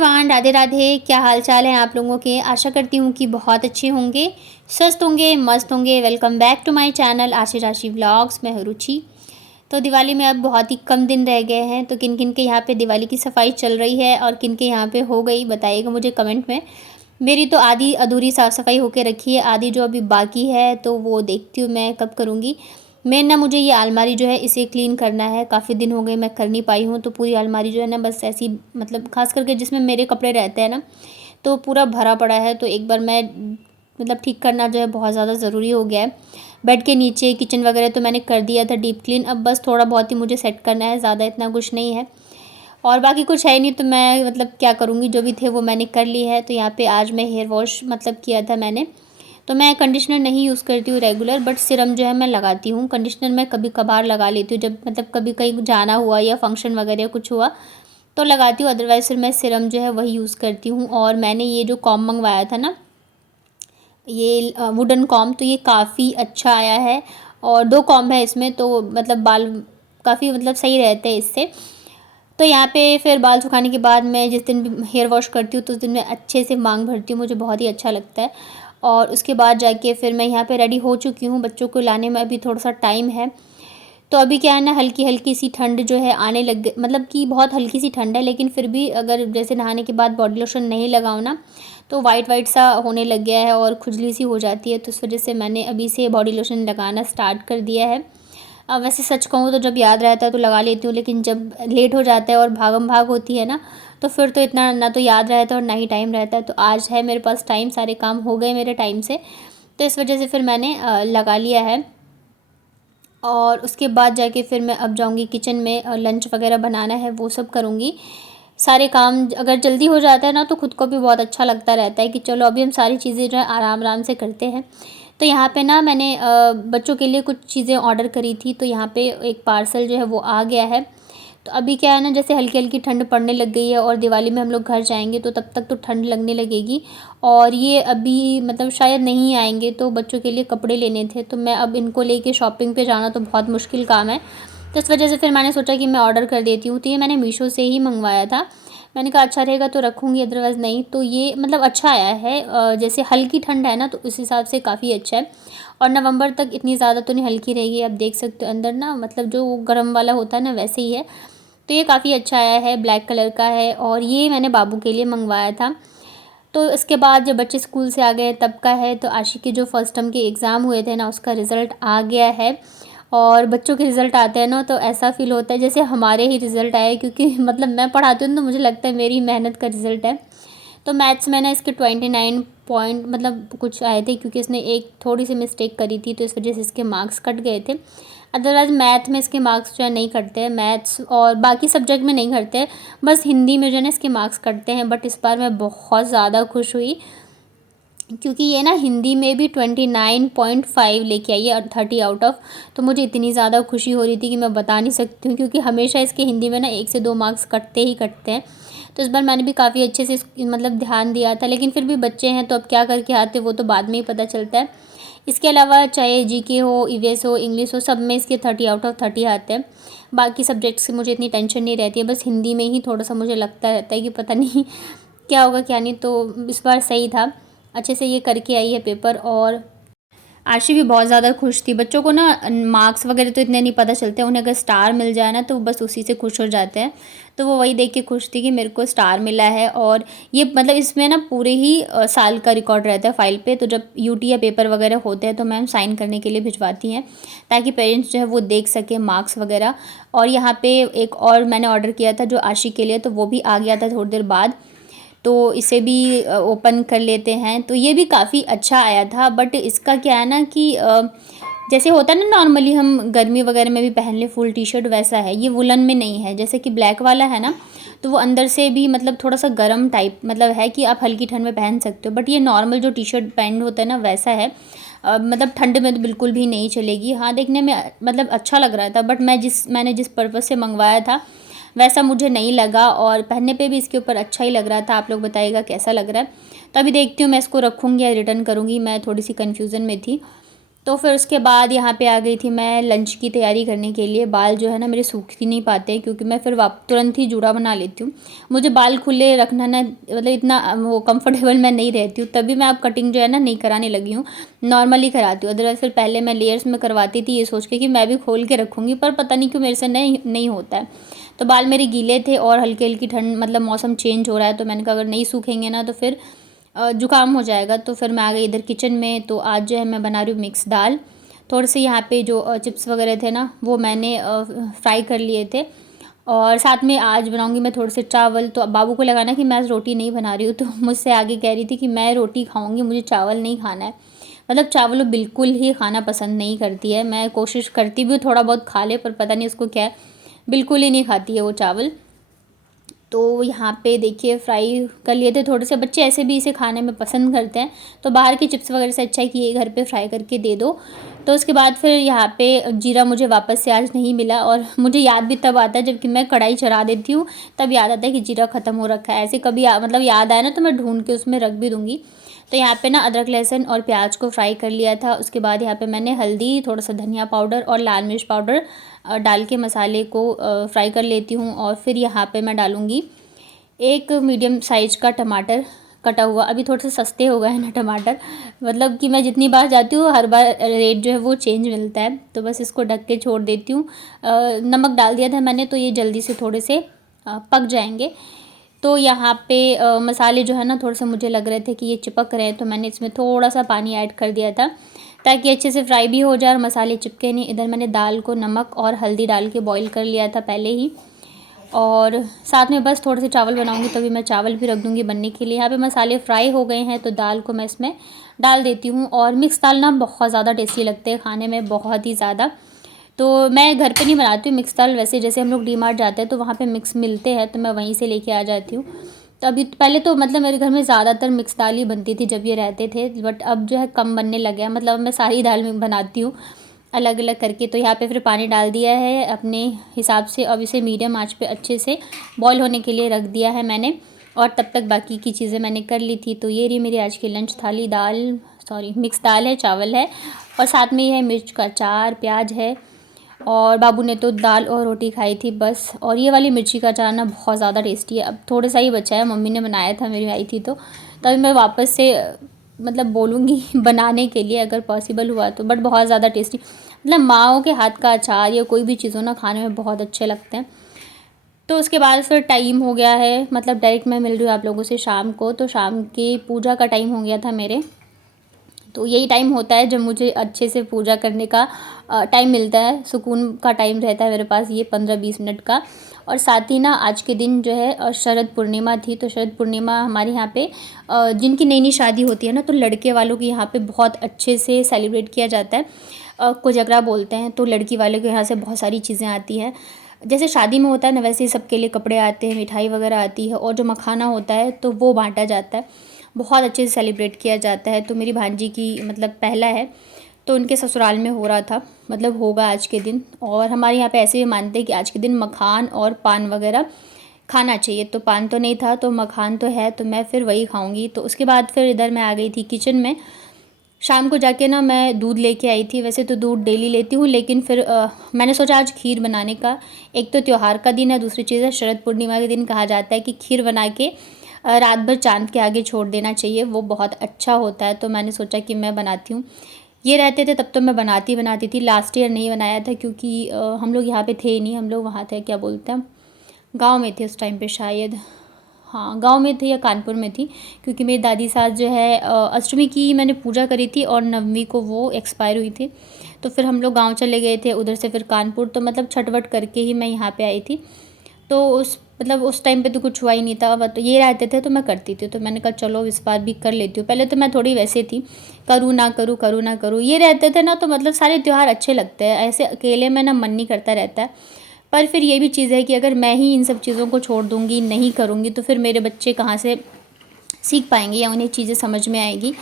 Everyone, Radhe Radhe. क्या हाल चाल है आप लोगों के। आशा करती हूँ कि बहुत अच्छे होंगे, स्वस्थ होंगे, मस्त होंगे। Welcome back to my channel Aashi Rashi vlogs. मैं हूँ रुचि। तो दिवाली में अब बहुत ही कम दिन रह गए हैं, तो किन किन के यहाँ पे दिवाली की सफाई चल रही है और किन के यहाँ पे हो गई बताइएगा मुझे कमेंट में। मेरी तो आधी अधूरी साफ़ सफाई होके रखी है, आधी जो अभी बाकी है तो वो देखती हूँ मैं कब करूँगी। मेन ना मुझे ये अलमारी जो है इसे क्लीन करना है, काफ़ी दिन हो गए मैं कर नहीं पाई हूँ। तो पूरी अलमारी जो है ना बस ऐसी मतलब ख़ास करके जिसमें मेरे कपड़े रहते हैं ना, तो पूरा भरा पड़ा है। तो एक बार मैं मतलब ठीक करना जो है बहुत ज़्यादा ज़रूरी हो गया है। बेड के नीचे किचन वगैरह तो मैंने कर दिया था डीप क्लीन, अब बस थोड़ा बहुत ही मुझे सेट करना है, ज़्यादा इतना कुछ नहीं है और बाकी कुछ है नहीं। तो मैं मतलब क्या करूँगी, जो भी थे वो मैंने कर ली है। तो यहाँ पे आज मैं हेयर वॉश मतलब किया था मैंने। तो मैं कंडीशनर नहीं यूज़ करती हूँ रेगुलर, बट सिरम जो है मैं लगाती हूँ। कंडीशनर मैं कभी कभार लगा लेती हूँ, जब मतलब कभी कहीं जाना हुआ या फंक्शन वगैरह कुछ हुआ तो लगाती हूँ। अदरवाइज़ फिर मैं सिरम जो है वही यूज़ करती हूँ। और मैंने ये जो कॉम्ब मंगवाया था ना, ये वुडन कॉम्ब, तो ये काफ़ी अच्छा आया है। और 2 कॉम्ब है इसमें, तो मतलब बाल काफ़ी मतलब सही रहते हैं इससे। तो यहाँ पे फिर बाल सुखाने के बाद मैं जिस दिन भी हेयर वॉश करती हूँ तो उस दिन मैं अच्छे से मांग भरती हूँ, मुझे बहुत ही अच्छा लगता है। और उसके बाद जाके फिर मैं यहाँ पे रेडी हो चुकी हूँ। बच्चों को लाने में अभी थोड़ा सा टाइम है। तो अभी क्या है ना, हल्की हल्की सी ठंड जो है आने लग गई, मतलब कि बहुत हल्की सी ठंड है, लेकिन फिर भी अगर जैसे नहाने के बाद बॉडी लोशन नहीं लगाओ ना तो वाइट वाइट सा होने लग गया है और खुजली सी हो जाती है। तो इस वजह से मैंने अभी से बॉडी लोशन लगाना स्टार्ट कर दिया है। वैसे सच कहूँ तो जब याद रहता है तो लगा लेती हूँ, लेकिन जब लेट हो जाता है और भागम भाग होती है ना, तो फिर तो इतना ना तो याद रहता है और ना ही टाइम रहता है। तो आज है मेरे पास टाइम, सारे काम हो गए मेरे टाइम से, तो इस वजह से फिर मैंने लगा लिया है। और उसके बाद जाके फिर मैं अब जाऊँगी किचन में, लंच वगैरह बनाना है वो सब करूँगी। सारे काम अगर जल्दी हो जाता है ना तो खुद को भी बहुत अच्छा लगता रहता है कि चलो अभी हम सारी चीज़ें जो है आराम आराम से करते हैं। तो यहाँ पे ना मैंने बच्चों के लिए कुछ चीज़ें ऑर्डर करी थी, तो यहाँ पे एक पार्सल जो है वो आ गया है। तो अभी क्या है ना, जैसे हल्की हल्की ठंड पड़ने लग गई है और दिवाली में हम लोग घर जाएंगे तो तब तक तो ठंड लगने लगेगी। और ये अभी मतलब शायद नहीं आएंगे, तो बच्चों के लिए कपड़े लेने थे, तो मैं अब इनको लेके शॉपिंग पे जाना तो बहुत मुश्किल काम है। तो इस वजह से फिर मैंने सोचा कि मैं ऑर्डर कर देती हूँ। तो ये मैंने मीशो से ही मंगवाया था। मैंने कहा अच्छा रहेगा तो रखूँगी, अदरवाइज़ नहीं। तो ये मतलब अच्छा आया है, जैसे हल्की ठंड है ना तो उस हिसाब से काफ़ी अच्छा है। और नवंबर तक इतनी ज़्यादा तो नहीं हल्की रहेगी, आप देख सकते हो अंदर ना मतलब जो गर्म वाला होता है ना वैसे ही है। तो ये काफ़ी अच्छा आया है, ब्लैक कलर का है और ये मैंने बाबू के लिए मंगवाया था। तो इसके बाद जब बच्चे स्कूल से आ गए तब का है। तो आशी के जो फर्स्ट टर्म के एग्ज़ाम हुए थे ना, उसका रिज़ल्ट आ गया है। और बच्चों के रिज़ल्ट आते हैं ना तो ऐसा फ़ील होता है जैसे हमारे ही रिज़ल्ट आए, क्योंकि मतलब मैं पढ़ाती हूँ तो मुझे लगता है मेरी मेहनत का रिज़ल्ट है। तो मैथ्स में ना इसके 29 पॉइंट मतलब कुछ आए थे, क्योंकि इसने एक थोड़ी सी मिस्टेक करी थी तो इस वजह से इसके मार्क्स कट गए थे। अदरवाइज़ मैथ में इसके मार्क्स जो है नहीं कटते हैं, मैथ्स और बाकी सब्जेक्ट में नहीं कटते हैं, बस हिंदी में जो है ना इसके मार्क्स कटते हैं। बट इस बार मैं बहुत ज़्यादा खुश हुई, क्योंकि ये ना हिंदी में भी 29.5 लेके आई है 30 आउट ऑफ। तो मुझे इतनी ज़्यादा खुशी हो रही थी कि मैं बता नहीं सकती हूँ, क्योंकि हमेशा इसके हिंदी में ना 1 से 2 मार्क्स कटते ही कटते हैं। तो इस बार मैंने भी काफ़ी अच्छे से मतलब ध्यान दिया था, लेकिन फिर भी बच्चे हैं तो अब क्या करके आते वो तो बाद में ही पता चलता है। इसके अलावा चाहे जीके हो, ईवीएस हो, इंग्लिश हो, सब में इसके 30 आउट ऑफ 30 आते हैं। बाकी सब्जेक्ट्स की मुझे इतनी टेंशन नहीं रहती है, बस हिंदी में ही थोड़ा सा मुझे लगता रहता है कि पता नहीं क्या होगा क्या नहीं। तो इस बार सही था, अच्छे से ये करके आई है पेपर। और आशी भी बहुत ज़्यादा खुश थी। बच्चों को ना मार्क्स वगैरह तो इतने नहीं पता चलते, उन्हें अगर स्टार मिल जाए ना तो वो बस उसी से खुश हो जाते हैं। तो वो वही देख के खुश थी कि मेरे को स्टार मिला है। और ये मतलब इसमें ना पूरे ही साल का रिकॉर्ड रहता है फाइल पे। तो जब यूटी या पेपर वगैरह होते हैं तो मैम साइन करने के लिए भिजवाती हैं, ताकि पेरेंट्स जो है वो देख सकें मार्क्स वगैरह। और यहाँ पे एक और मैंने ऑर्डर किया था जो आशी के लिए, तो वो भी आ गया था थोड़ी देर बाद। तो इसे भी ओपन कर लेते हैं। तो ये भी काफ़ी अच्छा आया था, बट इसका क्या है ना कि जैसे होता है ना नॉर्मली हम गर्मी वगैरह में भी पहन ले फुल टी शर्ट, वैसा है ये वुलन में नहीं है। जैसे कि ब्लैक वाला है ना, तो वो अंदर से भी मतलब थोड़ा सा गर्म टाइप मतलब है कि आप हल्की ठंड में पहन सकते हो। बट ये नॉर्मल जो टी शर्ट पैंट होता है ना वैसा है। मतलब ठंड में तो बिल्कुल भी नहीं चलेगी। हाँ, देखने में मतलब अच्छा लग रहा था, बट मैंने जिस पर्पज़ से मंगवाया था वैसा मुझे नहीं लगा, और पहनने पे भी इसके ऊपर अच्छा ही लग रहा था। आप लोग बताइएगा कैसा लग रहा है। तो अभी देखती हूँ मैं इसको रखूँगी या रिटर्न करूँगी, मैं थोड़ी सी कन्फ्यूज़न में थी। तो फिर उसके बाद यहाँ पे आ गई थी मैं लंच की तैयारी करने के लिए। बाल जो है ना मेरे सूख ही नहीं पाते हैं, क्योंकि मैं फिर तुरंत ही जूड़ा बना लेती हूँ। मुझे बाल खुले रखना ना मतलब इतना वो कंफर्टेबल मैं नहीं रहती हूँ, तभी मैं अब कटिंग जो है ना नहीं कराने लगी हूँ, नॉर्मली कराती हूँ। अदरवाइज़ फिर पहले मैं लेयर्स में करवाती थी ये सोच के कि मैं भी खोल के रखूँगी, पर पता नहीं क्यों मेरे से नहीं होता है। तो बाल मेरे गीले थे और हल्की हल्की ठंड मतलब मौसम चेंज हो रहा है, तो मैंने कहा अगर नहीं सूखेंगे ना तो फिर जुकाम हो जाएगा। तो फिर मैं आ गई इधर किचन में। तो आज जो है मैं बना रही हूँ मिक्स दाल। थोड़े से यहाँ पे जो चिप्स वगैरह थे ना वो मैंने फ्राई कर लिए थे, और साथ में आज बनाऊंगी मैं थोड़े से चावल। तो अब बाबू को लगा ना कि मैं आज रोटी नहीं बना रही हूँ, तो मुझसे आगे कह रही थी कि मैं रोटी खाऊंगी, मुझे चावल नहीं खाना है। मतलब चावल वो बिल्कुल ही खाना पसंद नहीं करती है। मैं कोशिश करती भी हूँ थोड़ा बहुत खा ले, पर पता नहीं उसको क्या है, बिल्कुल ही नहीं खाती है वो चावल। तो यहाँ पे देखिए फ्राई कर लिए थे थोड़े से, बच्चे ऐसे भी इसे खाने में पसंद करते हैं, तो बाहर के चिप्स वगैरह से अच्छा है कि ये घर पे फ्राई करके दे दो। तो उसके बाद फिर यहाँ पे जीरा मुझे वापस से आज नहीं मिला, और मुझे याद भी तब आता है जबकि मैं कढ़ाई चढ़ा देती हूँ, तब याद आता है कि जीरा ख़त्म हो रखा है। ऐसे कभी मतलब याद आए ना तो मैं ढूंढ के उसमें रख भी दूँगी। तो यहाँ पे ना अदरक लहसुन और प्याज को फ्राई कर लिया था। उसके बाद यहाँ पे मैंने हल्दी, थोड़ा सा धनिया पाउडर और लाल मिर्च पाउडर डाल के मसाले को फ्राई कर लेती हूँ। और फिर यहाँ पे मैं डालूँगी एक मीडियम साइज का टमाटर कटा हुआ। अभी थोड़े से सस्ते हो गए हैं ना टमाटर, मतलब कि मैं जितनी बार जाती हूँ हर बार रेट जो है वो चेंज मिलता है। तो बस इसको ढक के छोड़ देती हूँ। नमक डाल दिया था मैंने, तो ये जल्दी से थोड़े से पक जाएंगे। तो यहाँ पे मसाले जो है ना थोड़े से मुझे लग रहे थे कि ये चिपक रहे हैं, तो मैंने इसमें थोड़ा सा पानी ऐड कर दिया था ताकि अच्छे से फ्राई भी हो जाए और मसाले चिपके नहीं। इधर मैंने दाल को नमक और हल्दी डाल के बॉईल कर लिया था पहले ही, और साथ में बस थोड़े से चावल बनाऊंगी, तभी मैं चावल भी रख दूंगी बनने के लिए। यहाँ पे मसाले फ्राई हो गए हैं, तो दाल को मैं इसमें डाल देती हूँ। और मिक्स दाल ना बहुत ज़्यादा टेस्टी लगते हैं खाने में, बहुत ही ज़्यादा। तो मैं घर पे नहीं बनाती हूँ मिक्स दाल, वैसे जैसे हम लोग डी मार्ट जाते हैं तो वहाँ पे मिक्स मिलते हैं, तो मैं वहीं से लेके आ जाती हूँ। तो अभी पहले तो मतलब मेरे घर में ज़्यादातर मिक्स दाल ही बनती थी जब ये रहते थे, बट अब जो है कम बनने लगे हैं। मतलब अब मैं सारी दाल में बनाती हूँ अलग अलग करके। तो यहाँ पे फिर पानी डाल दिया है अपने हिसाब से। अब इसे मीडियम आंच पे अच्छे से बॉईल होने के लिए रख दिया है मैंने, और तब तक बाकी की चीज़ें मैंने कर ली थी। तो ये रही मेरी आज की लंच थाली। मिक्स दाल है, चावल है, और साथ में ये है मिर्च का अचार, प्याज है। और बाबू ने तो दाल और रोटी खाई थी बस। और ये वाली मिर्ची का अचार ना बहुत ज़्यादा टेस्टी है। अब थोड़ा सा ही बचा है, मम्मी ने बनाया था, मेरी आई थी तो तभी मैं वापस से मतलब बोलूँगी बनाने के लिए अगर पॉसिबल हुआ तो। बट बहुत ज़्यादा टेस्टी, मतलब माँओं के हाथ का अचार या कोई भी चीज़ हो ना खाने में बहुत अच्छे लगते हैं। तो उसके बाद फिर टाइम हो गया है, मतलब डायरेक्ट मैं मिल रही हूँ आप लोगों से शाम को। तो शाम की पूजा का टाइम हो गया था मेरे। तो यही टाइम होता है जब मुझे अच्छे से पूजा करने का टाइम मिलता है, सुकून का टाइम रहता है मेरे पास ये 15-20 मिनट का। और साथ ही ना आज के दिन जो है शरद पूर्णिमा थी। तो शरद पूर्णिमा हमारे यहाँ पे जिनकी नई नई शादी होती है ना, तो लड़के वालों के यहाँ पे बहुत अच्छे से सेलिब्रेट किया जाता है। कोजगरा बोलते हैं। तो लड़की वालों के यहाँ से बहुत सारी चीज़ें आती हैं, जैसे शादी में होता है ना वैसे ही सबके लिए कपड़े आते हैं, मिठाई वगैरह आती है, और जो मखाना होता है तो वो बांटा जाता है। बहुत अच्छे से सेलिब्रेट किया जाता है। तो मेरी भांजी की मतलब पहला है, तो उनके ससुराल में हो रहा था, मतलब होगा आज के दिन। और हमारे यहाँ पे ऐसे भी मानते हैं कि आज के दिन मखान और पान वगैरह खाना चाहिए। तो पान तो नहीं था, तो मखान तो है, तो मैं फिर वही खाऊंगी। तो उसके बाद फिर इधर मैं आ गई थी किचन में। शाम को जाके ना मैं दूध लेके आई थी। वैसे तो दूध डेली लेती हूँ, लेकिन फिर मैंने सोचा आज खीर बनाने का, एक तो त्यौहार का दिन है, दूसरी चीज़ है शरद पूर्णिमा के दिन कहा जाता है कि खीर बना के रात भर चांद के आगे छोड़ देना चाहिए, वो बहुत अच्छा होता है। तो मैंने सोचा कि मैं बनाती हूँ। ये रहते थे तब तो मैं बनाती थी। लास्ट ईयर नहीं बनाया था क्योंकि हम लोग यहाँ पे थे ही नहीं, हम लोग वहाँ थे क्या बोलते हैं, गांव में थे उस टाइम पे शायद। हाँ गांव में थे या कानपुर में थी, क्योंकि मेरी दादी सास जो है अष्टमी की मैंने पूजा करी थी और नवमी को वो एक्सपायर हुई थी। तो फिर हम लोग गांव चले गए थे, उधर से फिर कानपुर। तो मतलब छटवट करके ही मैं यहाँ पे आई थी। तो उस टाइम पे तो कुछ हुआ ही नहीं था, बट ये रहते थे तो मैं करती थी। तो मैंने कहा चलो इस बार भी कर लेती हूँ। पहले तो मैं थोड़ी वैसे थी, करूँ ना करूँ, करूँ ना करूँ, ये रहते थे ना, तो मतलब सारे त्यौहार अच्छे लगते हैं। ऐसे अकेले में ना मन नहीं करता रहता है। पर फिर ये भी चीज़ है कि अगर मैं ही इन सब चीज़ों को छोड़ दूँगी, नहीं करूँगी, तो फिर मेरे बच्चे कहाँ से सीख पाएंगे या उन्हें चीज़ें समझ में आएगी।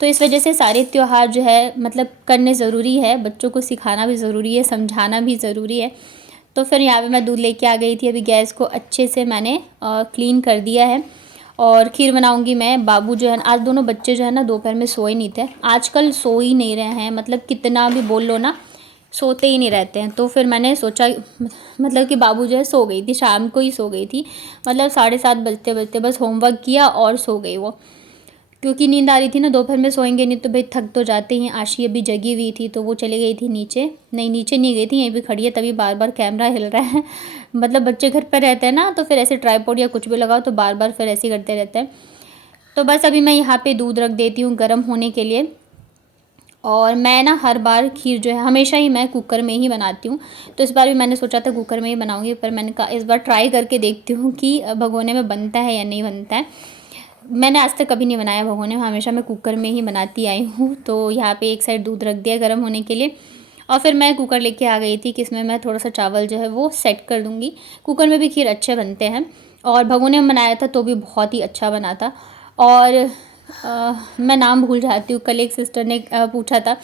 तो इस वजह से सारे त्यौहार जो है मतलब करने ज़रूरी है, बच्चों को सिखाना भी ज़रूरी है, समझाना भी ज़रूरी है। तो फिर यहाँ पे मैं दूध लेके आ गई थी। अभी गैस को अच्छे से मैंने क्लीन कर दिया है, और खीर बनाऊंगी मैं। बाबू जो है आज दोनों बच्चे जो है ना दोपहर में सोए नहीं थे, आजकल सो ही नहीं रहे हैं, मतलब कितना भी बोल लो ना सोते ही नहीं रहते हैं। तो फिर मैंने सोचा मतलब कि बाबू जो है सो गई थी, शाम को ही सो गई थी, मतलब 7:30 बजते बजते बस होमवर्क किया और सो गई वो, क्योंकि नींद आ रही थी ना। दोपहर में सोएंगे नहीं तो भाई थक तो जाते हैं। आशी अभी जगी हुई थी तो वो चली गई थी नीचे, नहीं नीचे नहीं गई थी, यहीं भी खड़ी है, तभी बार बार कैमरा हिल रहा है मतलब बच्चे घर पर रहते हैं ना तो फिर ऐसे ट्राइपॉड या कुछ भी लगाओ तो बार बार फिर ऐसे ही करते रहते हैं। तो बस अभी मैं यहाँ पे दूध रख देती हूँ गर्म होने के लिए। और मैं ना हर बार खीर जो है हमेशा ही मैं कुकर में ही बनाती हूँ, तो इस बार भी मैंने सोचा था कुकर में ही बनाऊँगी, पर मैंने कहा इस बार ट्राई करके देखती हूँ कि भगोने में बनता है या नहीं बनता है। मैंने आज तक कभी नहीं बनाया भगोने में, हमेशा मैं कुकर में ही बनाती आई हूँ। तो यहाँ पे एक साइड दूध रख दिया गर्म होने के लिए, और फिर मैं कुकर लेके आ गई थी कि इसमें मैं थोड़ा सा चावल जो है वो सेट कर दूँगी। कुकर में भी खीर अच्छे बनते हैं, और भगोने में बनाया था तो भी बहुत ही अच्छा बना था। और मैं नाम भूल जाती हूँ, कल एक सिस्टर ने पूछा था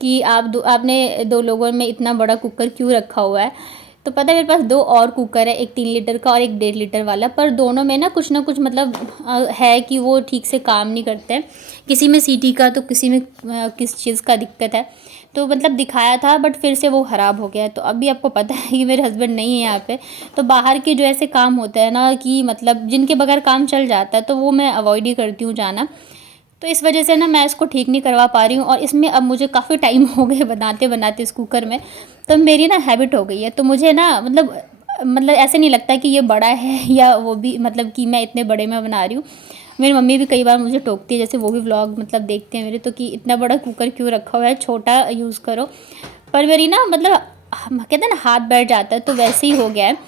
कि आपने 2 लोगों में इतना बड़ा कुकर क्यों रखा हुआ है। तो पता है मेरे पास 2 और कुकर है, एक 3 लीटर का और एक 1.5 लीटर वाला, पर दोनों में ना कुछ मतलब है कि वो ठीक से काम नहीं करते हैं, किसी में सीटी का तो किसी में किस चीज़ का दिक्कत है। तो मतलब दिखाया था बट फिर से वो ख़राब हो गया। तो अभी आपको पता है कि मेरे हस्बैंड नहीं है यहाँ पे, तो बाहर के जो ऐसे काम होते हैं ना कि मतलब जिनके बगैर काम चल जाता है तो वो मैं अवॉइड ही करती हूँ जाना। तो इस वजह से ना मैं इसको ठीक नहीं करवा पा रही हूँ, और इसमें अब मुझे काफ़ी टाइम हो गए बनाते बनाते इस कुकर में, तो मेरी ना हैबिट हो गई है। तो मुझे ना मतलब ऐसे नहीं लगता कि ये बड़ा है या वो भी मतलब कि मैं इतने बड़े में बना रही हूँ। मेरी मम्मी भी कई बार मुझे टोकती है, जैसे वो भी व्लॉग मतलब देखते हैं मेरे, तो कि इतना बड़ा कुकर क्यों रखा हुआ है, छोटा यूज़ करो। पर मेरी ना मतलब कहते हैं ना हाथ बैठ जाता है, तो वैसे ही हो गया है।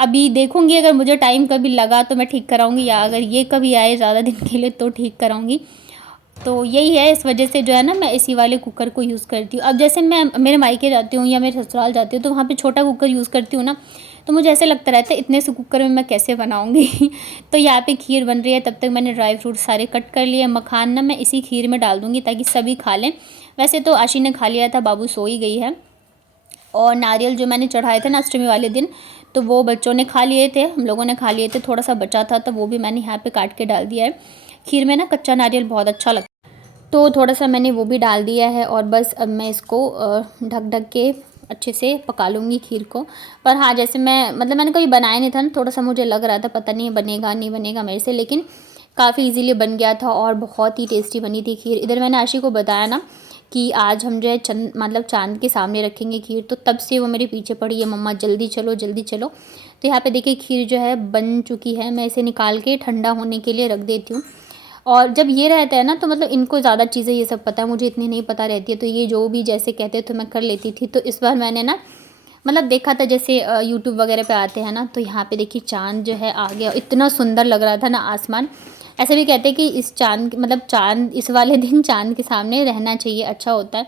अभी देखूँगी अगर मुझे टाइम कभी लगा तो मैं ठीक कराऊँगी, या अगर ये कभी आए ज़्यादा दिन के लिए तो ठीक कराऊँगी। तो यही है, इस वजह से जो है ना मैं इसी वाले कुकर को यूज़ करती हूँ। अब जैसे मैं मेरे मायके जाती हूँ या मेरे ससुराल जाती हूँ तो वहाँ पे छोटा कुकर यूज़ करती हूँ ना, तो मुझे ऐसे लगता रहता है इतने से कुकर में मैं कैसे बनाऊँगी तो यहाँ पे खीर बन रही है, तब तक मैंने ड्राई फ्रूट सारे कट कर लिए। मखान ना मैं इसी खीर में डाल दूँगी ताकि सभी खा लें। वैसे तो आशी ने खा लिया था, बाबू सो ही गई है। और नारियल जो मैंने चढ़ाए थे ना अष्टमी वाले दिन, तो वो बच्चों ने खा लिए थे, हम लोगों ने खा लिए थे, थोड़ा सा बचा था तो वो भी मैंने यहाँ पे काट के डाल दिया है। खीर में ना कच्चा नारियल बहुत अच्छा लगता है, तो थोड़ा सा मैंने वो भी डाल दिया है। और बस अब मैं इसको ढक ढक के अच्छे से पका लूँगी खीर को। पर हाँ, जैसे मैं मतलब मैंने कभी बनाया नहीं था ना, थोड़ा सा मुझे लग रहा था पता नहीं बनेगा नहीं बनेगा मेरे से, लेकिन काफ़ी इजीली बन गया था और बहुत ही टेस्टी बनी थी खीर। इधर मैंने आशी को बताया ना कि आज हम जो है मतलब चाँद के सामने रखेंगे खीर, तो तब से वो मेरे पीछे पड़ी है, मम्मा जल्दी चलो जल्दी चलो। तो यहाँ पे देखिए खीर जो है बन चुकी है, मैं इसे निकाल के ठंडा होने के लिए रख देती हूँ। और जब ये रहता है ना तो मतलब इनको ज़्यादा चीज़ें ये सब पता है, मुझे इतनी नहीं पता रहती है, तो ये जो भी जैसे कहते तो मैं कर लेती थी। तो इस बार मैंने ना मतलब देखा था, जैसे यूट्यूब वगैरह पे आते हैं ना, तो यहाँ पे देखिए चाँद जो है आ गया, इतना सुंदर लग रहा था ना आसमान। ऐसे भी कहते हैं कि इस चाँद मतलब चाँद इस वाले दिन चाँद के सामने रहना चाहिए, अच्छा होता है।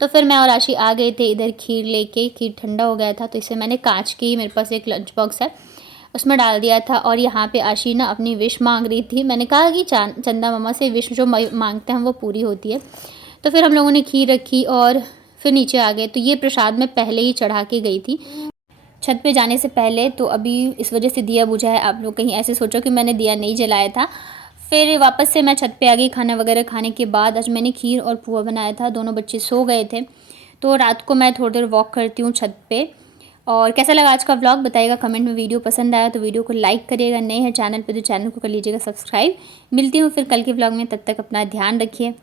तो फिर मैं और आशी आ गए थे इधर खीर लेके, खीर ठंडा हो गया था तो इसे मैंने कांच की, मेरे पास एक लंच बॉक्स है उसमें डाल दिया था। और यहाँ पे आशी ना अपनी विश मांग रही थी, मैंने कहा कि चंदा मामा से विश जो मांगते हैं वो पूरी होती है। तो फिर हम लोगों ने खीर रखी और फिर नीचे आ गए। तो ये प्रसाद मैं पहले ही चढ़ा के गई थी छत पे जाने से पहले, तो अभी इस वजह से दिया बुझा है। आप लोग कहीं ऐसे सोचो कि मैंने दिया नहीं जलाया था। फिर वापस से मैं छत पे आ गई खाना वगैरह खाने के बाद। आज मैंने खीर और पुआ बनाया था, दोनों बच्चे सो गए थे, तो रात को मैं थोड़ी देर वॉक करती हूँ छत पे। और कैसा लगा आज का व्लॉग बताइएगा कमेंट में। वीडियो पसंद आया तो वीडियो को लाइक करिएगा, नए हैं चैनल पे तो चैनल को कर लीजिएगा सब्सक्राइब। मिलती हूँ फिर कल के व्लॉग में, तब तक अपना ध्यान रखिए।